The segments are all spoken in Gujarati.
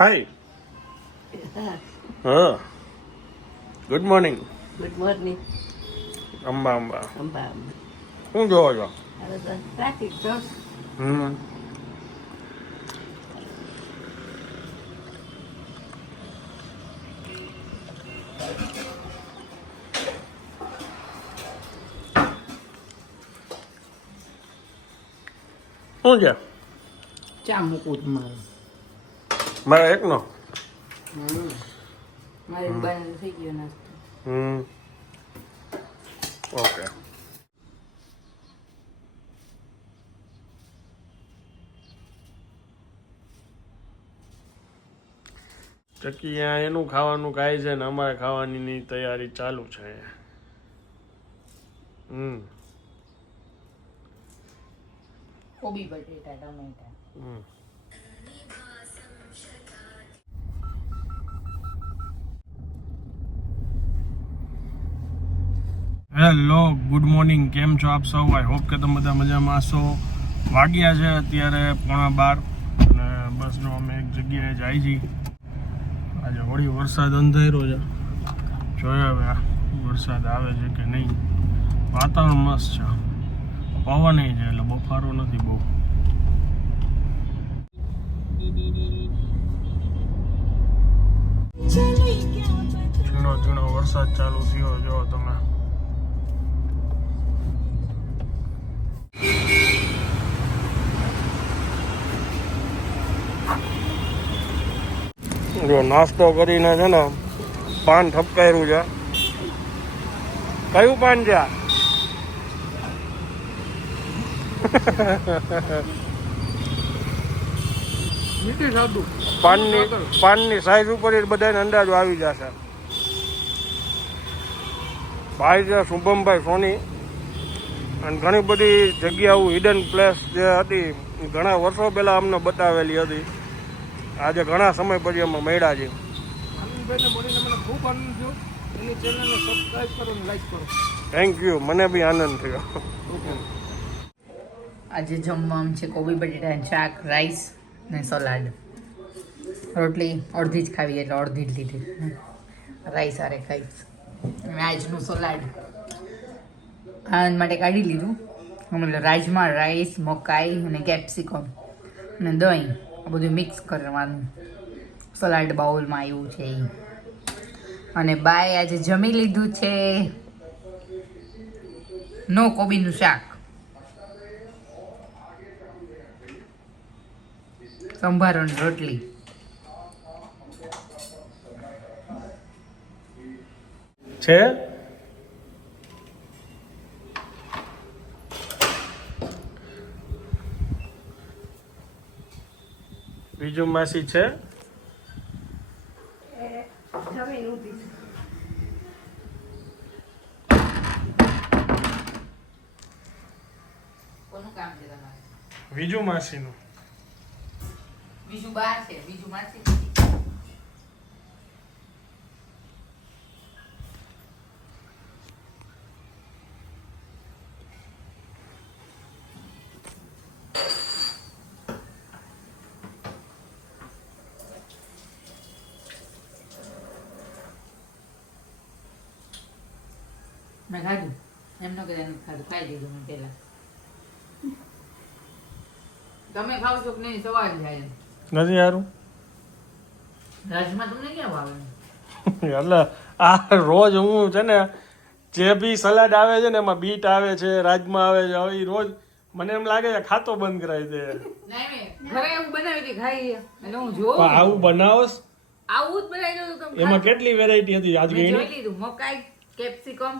હાય. હા. Good morning. Good morning. Amba Amba. Amba શું જોવો છો? હવે તો ટ્રાફિક તો હમ. શું છે? ચા મૂકું છું મારે. મારા એકનો. મારે બંધ થઈ ગયો નાસ્તો. ઓકે. ચકિયા એનું ખાવાનું ખાય છે ને અમારે ખાવાની તૈયારી ચાલુ છે. કોબી બટેટા ટમેટા. Hello, good morning. કેમ છો આપ સૌ? આઈ હોપ કે તમે બધા મજામાં હશો. વાગ્યા છે અત્યારે 11:15 અને બસનો અમે એક જગ્યાએ જાય છીએ. આજે વળી વરસાદ અંધાર્યો છે. જોઈએ હવે વરસાદ આવે છે કે નહીં. વાતાવરણ મસ્ત છે, પવન છે એટલે બફારો નથી બહુ. ઝીણો ઝીણો વરસાદ ચાલુ થયો જો તમે. જો નાસ્તો કરીને છે ને પાન ઠપકાર્યું છે. કયું પાન છે? પાનની સાઈઝ ઉપર બધાને અંદાજો આવી જશે. ભાઈ છે શુભમભાઈ સોની, અને ઘણી બધી જગ્યાઓ હિડન પ્લેસ જે હતી ઘણા વર્ષો પહેલા અમને બતાવેલી હતી. આજે ઘણા સમય પછી અમે મળ્યા છીએ. થેન્ક યુ, મને બી આનંદ થયો. આજે જમવામાં છે કોબી બટેટાનું શાક, રાઈસ ને સલાડ. રોટલી અડધી જ ખાવી એટલે અડધી જ લીધી. રાઈસ આરે ખાઈશ. અને આજનું સલાડ આનંદ માટે કાઢી લીધું. એટલે રાજમાં રાઈસ, મકાઈ અને કેપ્સિકમ અને દહીં આ બધું મિક્સ કરવાનું સલાડ બાઉલમાં આવ્યું છે. અને બાય આજે જમી લીધું છે નો કોબીનું શાક, સંભારો ને રોટલી. છે બીજું માસી છે? કોનું કામ છે તમારે? બીજું માસીનું. બીજું બાર છે, બીજું માસી. મેં ખાધું એમ નો કદાચ ખાધું, ખાઈ લીધું મેં પેલા. તમે ખાવ છો કે નહીં સવાલ જાય નથી સારું. રાજમાં તમને ક્યાં ભાવે? એટલે આ રોજ હું છે ને જે બી સલાડ આવે છે ને એમાં બીટ આવે છે, રાજમા આવે છે, હવે ઈ રોજ મને એમ લાગે છે ખાતો બંધ કરાવી દે. નહીં ઘરે એવું બનાવી હતી ખાઈ એટલે હું જોઉં. પણ આવું બનાવોસ? આવું જ બનાવી દઉં તમે. એમાં કેટલી વેરાયટી હતી આજ મેં ગઈ જોઈ લીધું. મકાઈ, કેપ્સિકમ,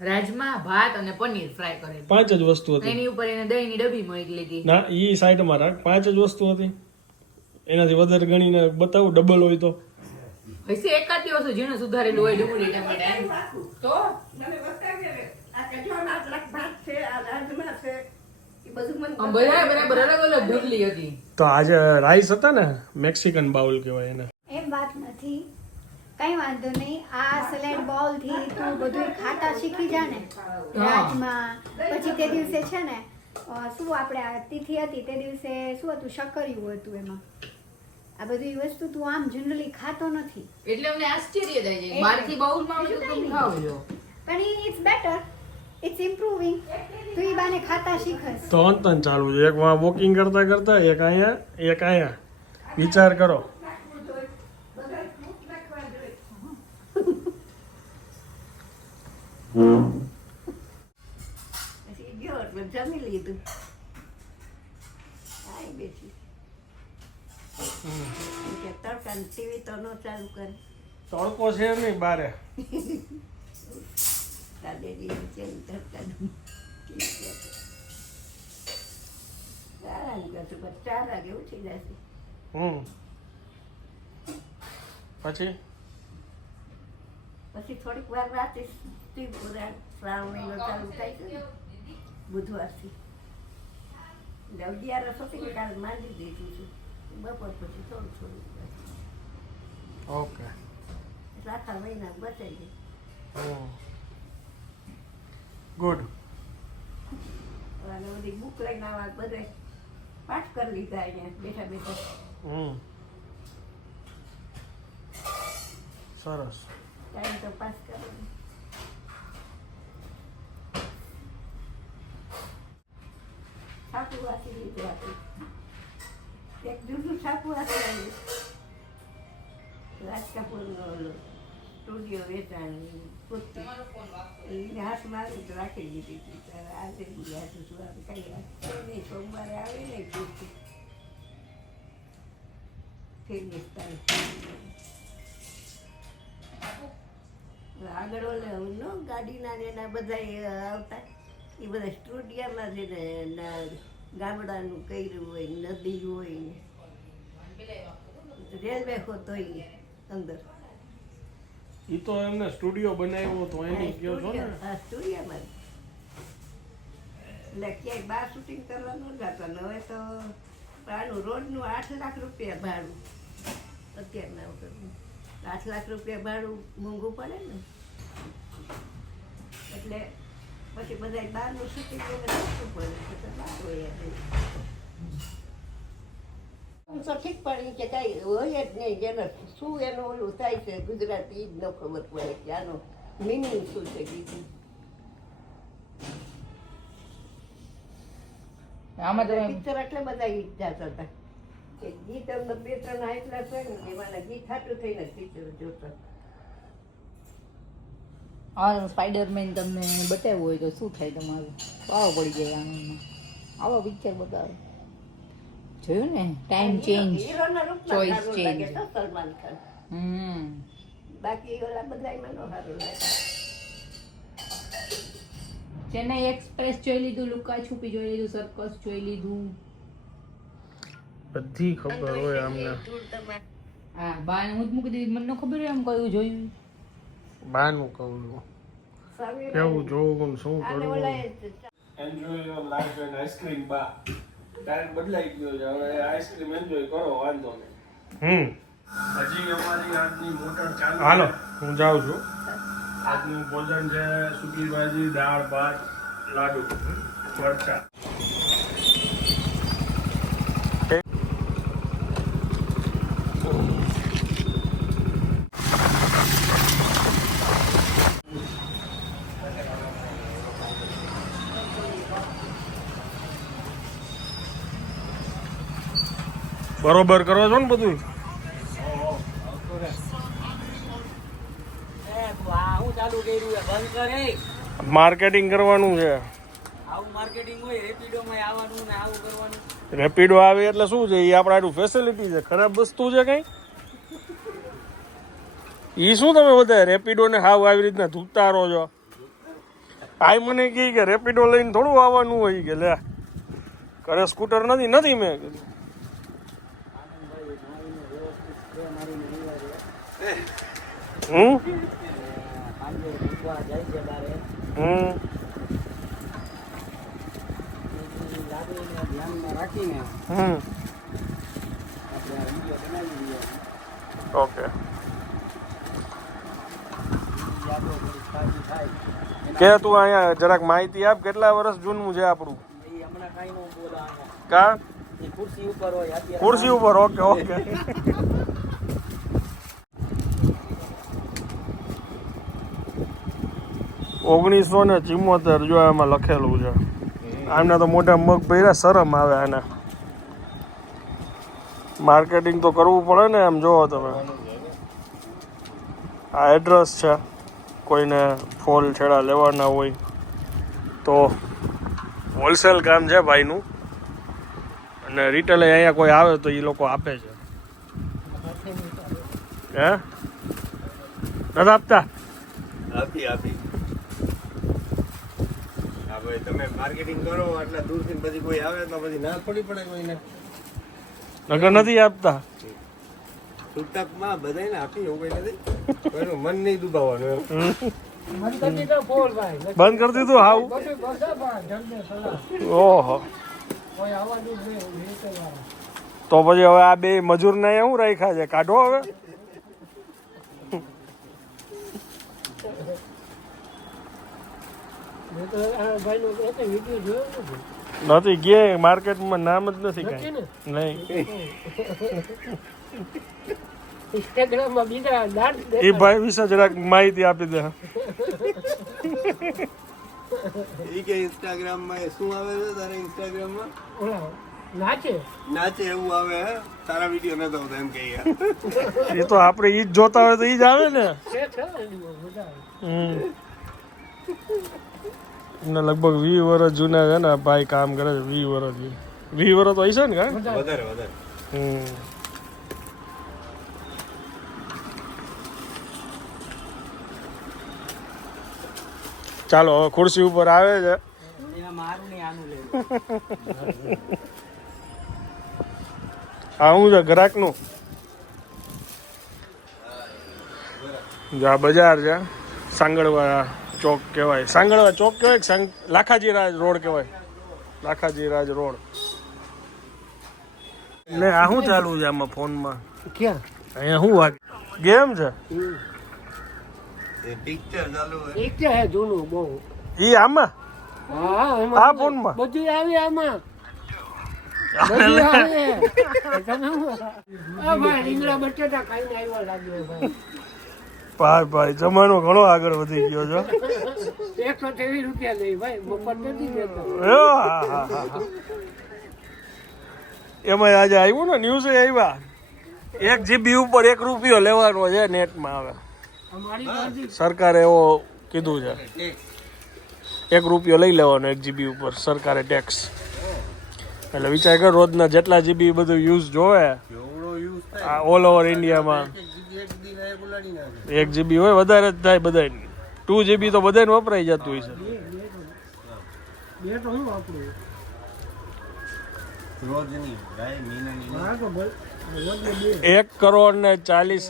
રાજમા, ભાત અને પનીર ફ્રાય કરેલું. 5 જ વસ્તુ હતી. એની ઉપર એને દહીંની ડબ્બી મોકલી લીધી. ના ઈ સાઈડમાં રાખ. 5 જ વસ્તુ હતી. એનાથી વધારે ગણીને બતાવું ડબલ હોય તો. હશે એકાદ દિવસ જેને સુધારેલું હોય ડુંગળી ટમેટા તો બધા બરાબર અલગ અલગ ઢગલી હતી. તો આજે રાઈસ હતા ને, મેક્સિકન બાઉલ કહેવાય એને. એમ વાત નથી, કઈ વાંધો નહીં. આ સલાડ બાઉલ થી તું બધું ખાતા શીખી જા ને રાજમાં. પછી તે દિવસે છે ને શું આપણે આ તિથિ હતી તે દિવસે શું હતું, શક્કરિયું હતું એમાં. આ બધી વસ્તુ તું આમ જનરલી ખાતો નથી. એટલે અમને આશ્ચર્ય થાય છે બહારથી બાઉલમાં આવે તો તમે ખાવ છો. પણ ઇટ્સ બેટર, ઇટ્સ ઇમ્પ્રુવિંગ. તું ઈ બાને ખાતા શીખસ. તો અંતન ચાલુ છે, એક વા વોકિંગ કરતા કરતા એક અહીંયા વિચાર કરો. પછી ગયો એટલે જમી લીધું. આઈ બેસી કે તડકાની ટીવી તો ન ચાલુ કરે. તડકો છે નહીં બારે. દાદેજી છે ને તડકાનું આરામ કરશું. પછી 4 વાગે ઉઠી જશે. પછી પછી થોડીક વાર રાતે શિવ પુરાણ શ્રાવણ મહિનો ચાલુ થાય છે ને બુધવારથી. એટલે 11 હતી કાલ માંડી દીધું છું. બપોર પછી થોડું થોડું ઓકે. આખા મહિના બચાવી દે. ગુડ. અને બધી બુક લઈને આવા બધે પાઠ કરી લીધા અહીંયા બેઠા બેઠા. સરસ. ટાઈમ તો પાસ કરો. છાપું વાંચી લીધું હતું. એક જૂનું છાપું વાંચી આવ્યું. રાજ કપૂરનો ઓલો સ્ટુડિયો વેચાણ પુસ્તક એને હાથ મારી તો રાખી દીધી હતી. ત્યારે આજે ગયા છું આમ કઈ નહીં. સોમવારે આવે નહીં પુસ્તક 23 તારીખ. આગળ ઓલે નો ગાડીના ને એના બધા આવતા એ બધા સ્ટુડિયામાં છે ને ગામડાનું કર્યું હોય, નદી હોય ને રેલવે હોતો અંદર. ઈ તો એમને સ્ટુડિયો બનાવ્યો તો એની કયો છો ને. હા, સ્ટુડિયોમાં એટલે ક્યાંય બહાર શૂટિંગ કરવા ન જતા ને. હવે તો આનું રોજનું 8 લાખ રૂપિયા ભાડું અત્યારના વખતનું. 8 લાખ રૂપિયા ભાડું મોંઘું પડે ને. એટલે પછી બધા બહારનું શૂટિંગ કરવું પડે તો બહાર હોય. હું તો ઠીક પડી કે કઈ હોય જ નહીં. જેને શું એનું ઓલું થાય છે ગુજરાતી જ ન ખબર પડે કે આનો મિનિંગ શું છે. કીધું આમાં તમે પિક્ચર એટલે બધા ગીત જાતા હતા કે ગીત અંદર 2-3 આટલા છે ને એમાં ગીત હાટું થઈને પિક્ચર જોતા. આ સ્પાઈડરમેન તમને બતાવ્યું હોય તો શું થાય તમારું? પાવ પડી જાય આનંદમાં. આવા પિક્ચર બતાવે જોયું ને. ટાઈમ ચેન્જ, હીરોના રૂપમાં ચોઇસ સારું ચેન્જ. લાગે તો સલમાન ખાન. બાકી ઓલા બધાયમાં નો સારું લાગે. ચેન્નઈ એક્સપ્રેસ જોઈ લીધું, લુકા છુપી જોઈ લીધું, સર્કસ જોઈ લીધું. બધી ખબર હોય અમને. હા બાને હું જ મૂકી દીધી. મને ન ખબર હોય એમ કયું જોયું. બાનું કહું છું કેવું જોવું શું કરવું. Enjoy your life and ice cream બા. ટાઈમ બદલાઈ ગયો છે હવે. આઈસ્ક્રીમ એન્જોય કરો, વાંધો નહીં. હજી અમારી આજની મોટર ચાલુ. હાલો હું જાઉં છું. આજનું ભોજન છે સૂકી ભાજી, દાળ, ભાત, લાડુ, મરચા. બરોબર કરો છો ને બધું. માર્કેટિંગ કરવાનું છે. રેપિડો આવે એટલે શું છે? એ આપણા આટલું ફેસિલિટી છે. ખરાબ વસ્તુ છે કઈ? એ શું તમે બધા રેપિડો ને હાવ આવી રીતના ધૂપતા રહો છો? આ મને કહે કે રેપિડો લઈને થોડું આવવાનું હોય કે લે ઘરે સ્કૂટર નથી મેં કીધું. ઓકે કે તું અહીંયા જરાક માહિતી આપ કેટલા વર્ષ જૂનું છે આપણું? કા ખુરશી ઉપર ઓકે ઓકે. $1974 જો આમાં લખેલું છે. આમને તો મોટા મગ ભર્યા, શરમ આવે આને. માર્કેટિંગ તો કરવું પડે ને. આમ જોવો તમે, આ એડ્રેસ છે. કોઈને ફોલ છેડા લેવાના હોય તો હોલસેલ કામ છે ભાઈનું, અને રિટેલ અહીંયા કોઈ આવે તો એ લોકો આપે છે. હે નથી આપતા? આપી હા ભાઈ, તમે માર્કેટિંગ કરો આટલા દૂરથી, પછી કોઈ આવે તો પછી ના થોડી પડે કોઈને. નગર નથી આપતા. છૂટકમાં બધાને આપી એવું કઈ નથી. કોઈનું મન નહીં દુભાવવાનું. બંધ કરી દીધું હાવ. ઓહો, તો પછી હવે આ બે મજૂર ને શું રાખ્યા છે? કાઢો હવે. નથી ગયા માર્કેટમાં, નામ જ નથી કઈ નહીં. ઇન્સ્ટાગ્રામમાં બીજા એ ભાઈ વિશે જરાક માહિતી આપી દે. ઈ કે ઇન્સ્ટાગ્રામમાં શું આવે છે તારે? ઇન્સ્ટાગ્રામમાં નાચે એવું આવે હે? તારા વિડીયો નતો આવતા એમ કહીએ. એ તો આપણે ઈ જ જોતા હોય તો ઈ જ આવે ને. એમને લગભગ 20 વર્ષ જૂના છે ને ભાઈ, કામ કરે છે. 20 વર્ષ તો હશે ને? વધારે. ચાલો હવે ખુરશી ઉપર આવે છે. આ શું છે? ગ્રાહક નું આ બજાર છે. સાંગળવા ચોક કહેવાય. સાંગળવા ચોક કહેવાય કે લાખાજી રાજ રોડ કહેવાય? લાખાજી રાજ રોડ. ને આ શું ચાલુ છે આમાં ફોનમાં? ક્યાં અહીંયા શું વાત? ગેમ છે? પિક્ચર ચાલુ હે. એક છે જૂનું બહુ. ઈ આમાં હા, આ ફોનમાં બધું આવે આમાં. બધું આવે. આ ભાઈ રીંગણા બટેટા ખાઈને આવ્યા લાગ્યો ભાઈ. ભાઈ જમાનો ઘણો આગળ વધી ગયો છે. 123 રૂપિયા લઈ ભાઈ, મફત નથી દેતો. એમાં આજે આવ્યું ને, ન્યૂઝ આવ્યા 1 GB ઉપર 1 રૂપિયો લેવાનો છે નેટમાં. હવે અમારી પાસે સરકારે એવો કીધું છે, 1 રૂપિયો લઈ લેવાનો 1 GB ઉપર સરકારે ટેક્સ. એટલે વિચાર કર, રોજના જેટલા GB બધું યુઝ જોવે એવડો યુઝ થાય ઓલ ઓવર ઇન્ડિયામાં. એક દી ના ઉલાડી નાખે. 1 GB હોય વધારે જ થાય બધાને. 2 GB તો બધાને વપરાઈ જતું હોય છે. બે તો હું વાપરું. રોજની ગાય મહિનાની હા તો રોજ બે 1 કરોડ ને 40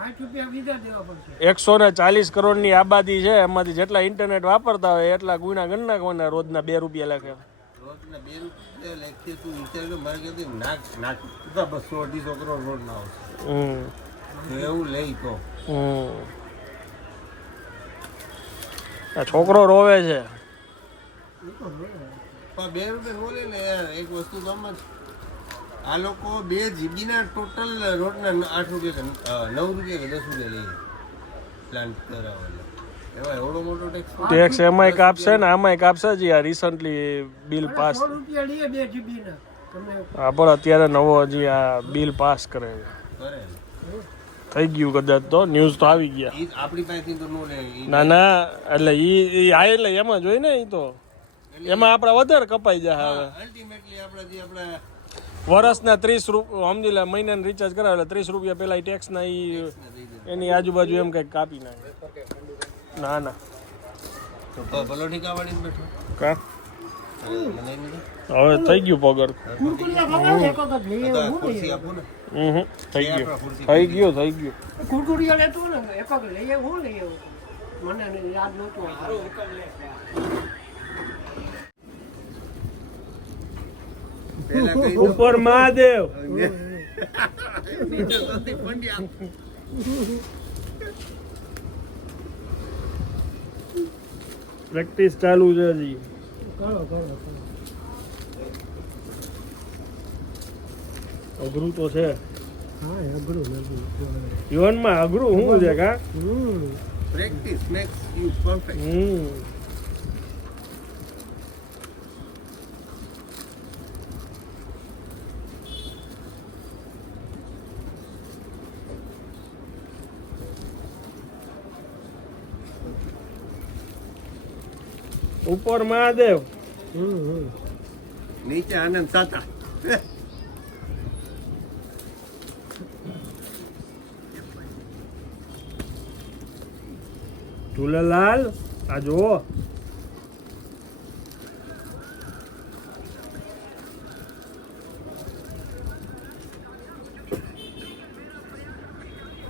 8 રૂપિયા બીજા દેવા પડશે. 140 કરોડની આબાદી છે. એમાંથી જેટલા ઇન્ટરનેટ વાપરતા હોય એટલા ગુણા ગણ નાખવાના. રોજના 2 રૂપિયા લેખે. રોજના 2 રૂપિયા લેખે તું વિચાર કર. મારે કહેતી નાક 200-250 કરોડ રોજ ના આવશે. તો એવું લઈ તો આ છોકરો રોવે છે. પણ 2 રૂપિયા બોલે ને યાર. એક વસ્તુ સમજ, આ લોકો 2 GB ના ટોટલ રોજના 8 રૂપિયા કે 9 રૂપિયા કે 10 રૂપિયા લઈએ પ્લાન કરાવવાના. એવા એવડો મોટો ટેક્સ એમાંય કાપશે ને આમાંય કાપશે. જ આ રિસન્ટલી બિલ પાસ. 100 રૂપિયા લઈએ 2 GB ના. તમે હા, પણ અત્યારે નવો હજી આ બિલ પાસ કરે છે. કરે થઈ ગયું કદાચ, તો ન્યૂઝ તો આવી ગયા. ઈ આપણી પાસેથી તો નો લે. ના ના, એટલે ઈ આ એટલે એમાં જોઈ ને, ઈ તો એમાં આપડા વધારે કપાઈ જાય. હવે અલ્ટિમેટલી આપણા જે આપણા વર્ષના 30 રૂપિયા સમજી લે, મહિનાનું રિચાર્જ કરાવે એટલે 30 રૂપિયા પેલા ટેક્સ ના એની આજુબાજુ એમ કઈક કાપી નાખે. ના ના, તો ભલો ઠીકા વાળીને બેઠો. કા હવે થઈ ગયું પગર. કુરકુરિયા ખાવા એક વખત લઈએ હું ખુરશી લઈએ. આપો ને. થઈ ગયું થઈ ગયું થઈ ગયું. કુરકુરિયા લેતો ને એક વખત લઈએ હું લઈએ. મને યાદ નહોતું આવતું. પહેલા કઈ દો. ઉપર મહાદેવ. નીચે સતી પંડ્યા. પ્રેક્ટિસ ચાલુ છે હજી. કરો કરો કરો. અઘરું તો છે હા અઘરું નથી જીવનમાં અઘરું શું છે કા પ્રેક્ટિસ મેક્સ યુ પરફેક્ટ. ઉપર મહાદેવ. નીચે આનંદ સાતા. ઝૂલેલાલ આ જુઓ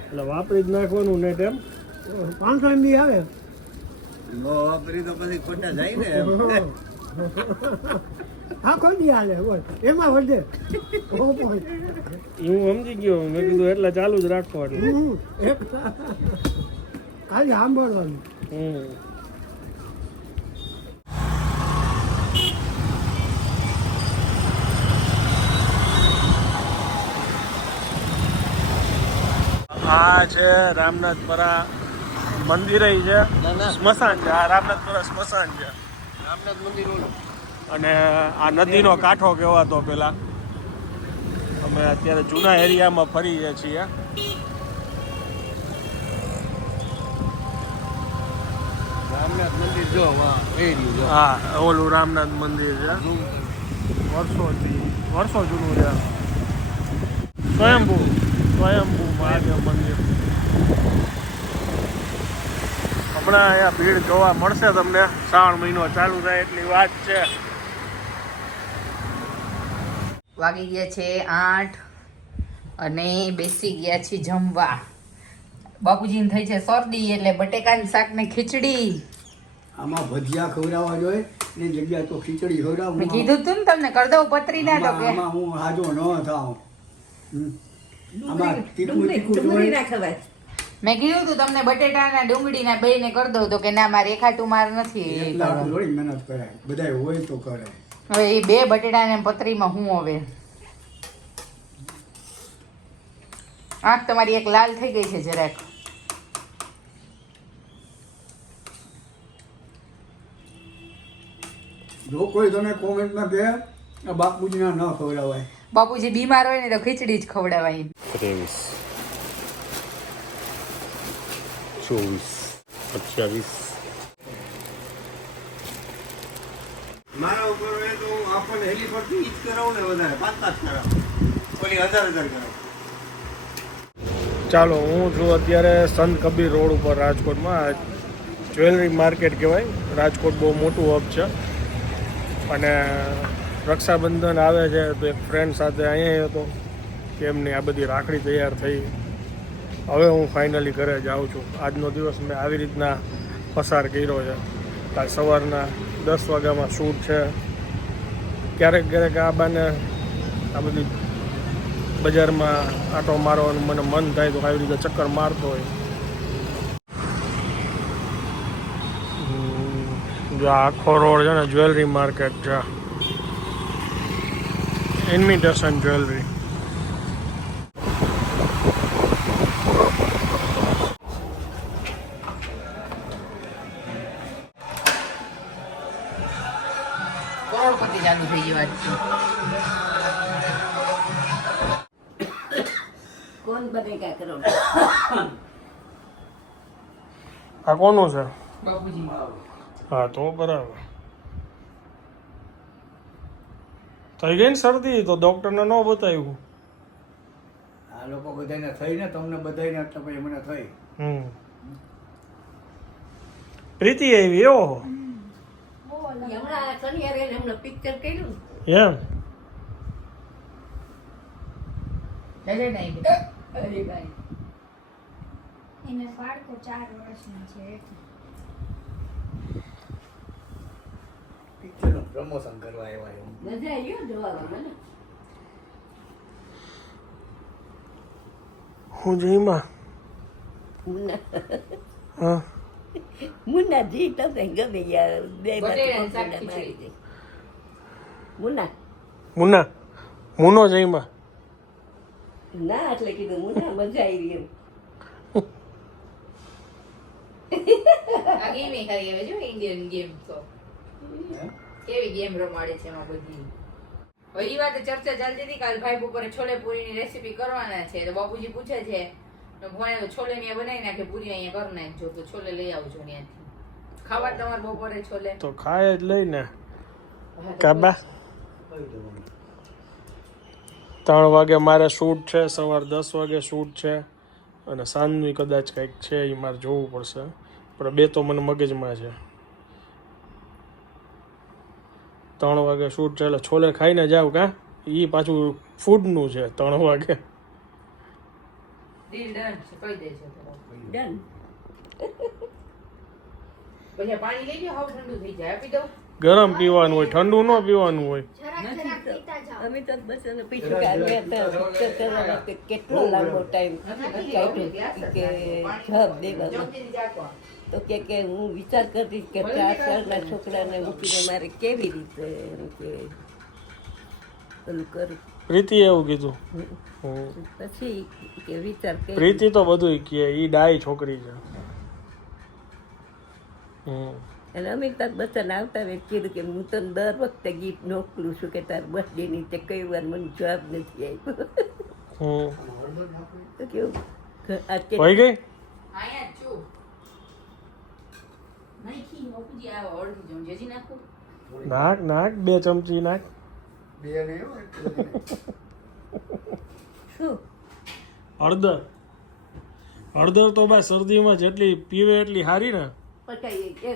એટલે વાપરી જ નાખવાનું નેટ એમ 500 MB આવે નો વાપરી તો પછી ખોટા જાય ને. આખો દી હાલે બોલ એમાં વધે હું સમજી ગયો મેં કીધું એટલે ચાલુ જ રાખો એટલે ખાલી સાંભળવાનું આ છે રામનાથપરા મંદિર છે સ્મશાન છે આ રામનાથપરા સ્મશાન છે રામનાથ મંદિર ઓલું. અને આ નદીનો કાંઠો કહેવાતો પેલા અમે અત્યારે જૂના એરિયામાં ફરીએ છીએ રામનાથ મંદિર જો એ રહ્યું જો. હા ઓલું રામનાથ મંદિર છે વર્ષો જૂનું છે સ્વયંભૂ મહાદેવ મંદિર હમણાં અહીંયા ભીડ જોવા મળશે તમને શ્રાવણ મહિનો ચાલુ થાય એટલી વાત છે વાગી ગયા છે 8 અને બેસી ગયા છે જમવા બાપુજીને થઈ છે શરદી એટલે બટેકાનું શાક ને ખીચડી આમાં ભજીયા ખવડાવવા જોઈએ એની જગ્યા તો ખીચડી ખવડાવું. મેં કીધું તું ને તમને કરી દઉં પતરી ના તો કે આમાં હું હાજો ન થાઉં. આમાં તીખું જોઈએ. મેં કીધું તું તમને બટેટાના ડુંગળીના બેયને કરી દઉં તો કે ના મારે એકાટું માર નથી એકલા થોડી મહેનત કરાય બધાય હોય તો કરે. હવે એ બે બટેટાને પતરીમાં હું હવે આંખ તમારી એક લાલ થઈ ગઈ છે જરાક જો કોઈ તમે કોમેન્ટમાં કહે આ બાપુજીના ન ખવડાવાય. બાપુજી બીમાર હોય ને તો ખીચડી જ ખવડાવાય 23 24 28 મારા ઉપર હોય તો હું આપણને હેલી પરથી ઈ જ કરાવું ને વધારે 5 જ કરાવું ઓલી 1000 કરાવું. ચાલો હું છું અત્યારે સંત કબીર રોડ ઉપર રાજકોટમાં જ્વેલરી માર્કેટ કહેવાય રાજકોટ બહુ મોટું હબ છે અને રક્ષાબંધન આવે છે તો એક ફ્રેન્ડ સાથે અહીંયા હતો કે એમની આ બધી રાખડી તૈયાર થઈ હવે હું ફાઇનલી ઘરે જાઉં છું આજનો દિવસ મેં આવી રીતના પસાર કર્યો છે કાલ સવારના 10 વાગ્યામાં શૂટ છે ક્યારેક આ બાને આ બધી બજારમાં આટો મારવાનું મને મન થાય તો આવી રીતે ચક્કર મારતો હોય જો આખો રોડ છે ને જ્વેલરી માર્કેટ છે ઇમિટેશન જ્વેલરી કરોડપતિ ચાલુ થઈ ગઈ વાત છે કોણ બનેગા કરો આ કોનું છે બાપુજી હા તો બરાબર થઈ ગઈ ને શરદી તો ડૉક્ટરને ન બતાવ્યું આ લોકો બધાને થઈ ને તમને બધાને એટલે પછી મને થઈ. પ્રીતિ આવી એવો હમણાં શનિવારે હમણાં પિક્ચર કર્યું એમ ચાલે નહીં અરે ભાઈ એને બાળકો 4 વર્ષના છે પિક્ચરનું પ્રમોશન કરવા આવ્યા એવું. મજા આવી હો જોવામાં મને હું જઈમાં હા મુન્ના જી તમને ગમે યાર બે બટેટાનું શાક ખીચડી. મુન્ના મુન્ના મુનો જઈમાં ના એટલે કીધું હું ના મજા આવી એમ. આ ગેમ એ ખરી હવે જો ઇન્ડિયન ગેમ તો કેવી ગેમ રમાડે છે એમાં બધી. હવે ઈ વાત ચર્ચા ચાલતી હતી કાલ ભાઈ બપોરે છોલે પૂરીની રેસીપી કરવાના છે તો બાપુજી પૂછે છે તો ભણે છોલે ને બનાવી નાખે પૂરી અહીંયા કરી નાખજો તો છોલે લઈ આવજો ત્યાંથી ખાવા તમારે બપોરે છોલે તો ખાય જ લઈને કાબા 3 વાગે મારે શૂટ છે, સવાર 10 વાગે શૂટ છે અને સાંજનું કદાચ કંઈક છે એ મારે જોવું પડશે, પણ 2 તો મને મગજમાં છે. 3 વાગે શૂટ છે એટલે છોલે ખાઈને જાવ કાં એ પાછું ફૂડનું છે 3 વાગે. ડીલ ડન છે કહી દેજો તો ડન. પછી પાણી લઈ જાઓ હાવ ઠંડુ થઈ જાય આપી દઉં. ગરમ પીવાનું હોય, ઠંડુ ન પીવાનું હોય. જરાક પીતા જાઓ. અમે તો બસ એને પૂછ્યું કે અમે અત્યારે પિક્ચર કરવા માટે કેટલો લાંબો ટાઈમ કાઢ્યો કે જવાબ દેવાનો. ચોકીથી જાગવા. તો કે હું વિચાર કરતી કે 4 સાલના છોકરાને મૂકીને મારે કેવી રીતે એમ કે પેલું કરું. પ્રીતિએ એવું કીધું. પછી કે વિચાર કે પ્રીતિ તો બધું કહે, એ ડાય છોકરી છે. અને અમિતાભ બચ્ચન આવતા વેત કીધું કે હું તને દર વખતે ગીત મોકલું છું કે તાર બર્થડે ની તે કઈ વાર મને જવાબ નથી આવ્યો. તો કેવું હોય ગઈ અહીંયા જ છું. નહીં ખી બાપુજી આવો અડધી જાઉં જેજી નાખું. નાખ 2 ચમચી નાખ. શું હળદર તો બા શરદીમાં જેટલી પીવે એટલી સારી ને. પછી એ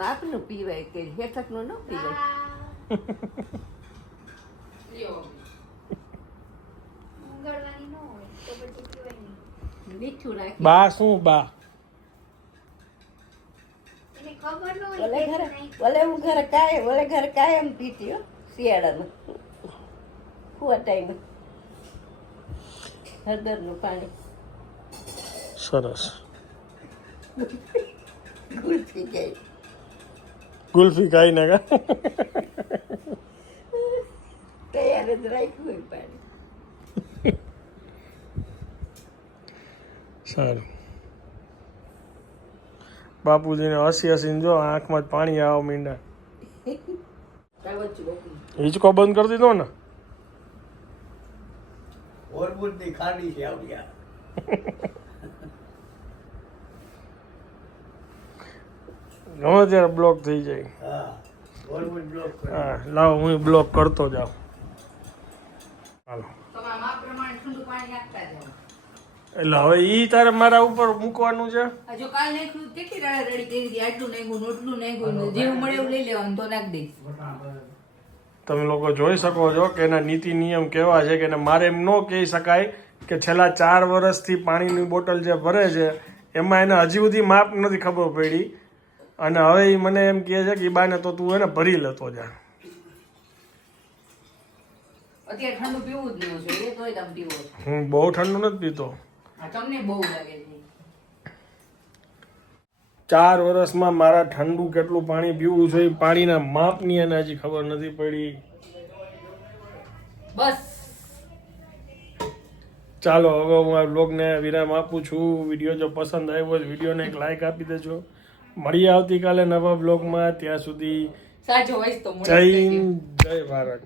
માપનું પીવાય કે હેઠકનું ન પીવાય. લ્યો. ઊંઘાડવાની ન હોય તો પછી પીવાય નહીં. મીઠું નાખી બા શું બા એને ખબર ન હોય ઓલે કે ઘરે નહીં. ઓલે ઘરે કાયમ પીતી હો શિયાળામાં ખુવા ટાઈમે હળદરનું પાણી સરસ. ગુલફી જાય. ગુલ્ફી ખાઈ ને કા તૈયાર જ રાખ્યું હોય પાણી. સારું. બાપુજીને હસી જો આંખમાં જ પાણી આવવા માંડ્યા. કાવત છું બાપુજી. હિંચકો બંધ કરી દીધો ને. ઓરબુટની ખાડી છે આવડ્યા. ગમે ત્યારે બ્લોક થઈ જાય. હા ઓરબુટ બ્લોક કરી. હા લાવો હું બ્લોક કરતો જાઉં. હાલો તમારા માપ પ્રમાણે ઠંડુ પાણી નાખતા જાઓ. એટલે હવે ઈ તારે મારા ઉપર મૂકવાનું છે. આ જો કાલ નાખ્યું કેટલી રાડા રેડી કરી હતી. આટલું નાખ્યું નોટલું નાખ્યું જેવું મળે એવું લઈ લેવાનું તો નાખ દઈશ. તમે લોકો જોઈ શકો છો કે એના નીતિ નિયમ કેવા છે કે એને મારે એમ ન કહી શકાય કે છેલ્લા 4 વર્ષથી પાણીની બોટલ જે ભરે છે એમાં એને હજી સુધી માપ નથી ખબર પડી અને હવે એ મને એમ કહે છે કે બાને તો તું એને ભરી લેતો જા. અત્યારે ઠંડુ પીવું જ નહીં જોઈએ તોય તમે પીવો છો. હું બહુ ઠંડુ નથી પીતો. આ તમને બહુ લાગે છે. 4 વર્ષમાં મારા ઠંડુ કેટલું પાણી પીવું છે એ પાણીના માપની એને હજી ખબર નથી પડી. બસ ચાલો હવે હું આ વ્લોગને વિરામ આપું છું. વિડીયો જો પસંદ આવ્યો હોય વિડીયોને એક લાઈક આપી દેજો. મળીએ આવતીકાલે નવા વ્લોગમાં. ત્યાં સુધી સાચો હોય તો જય હિન્દ, જય ભારત.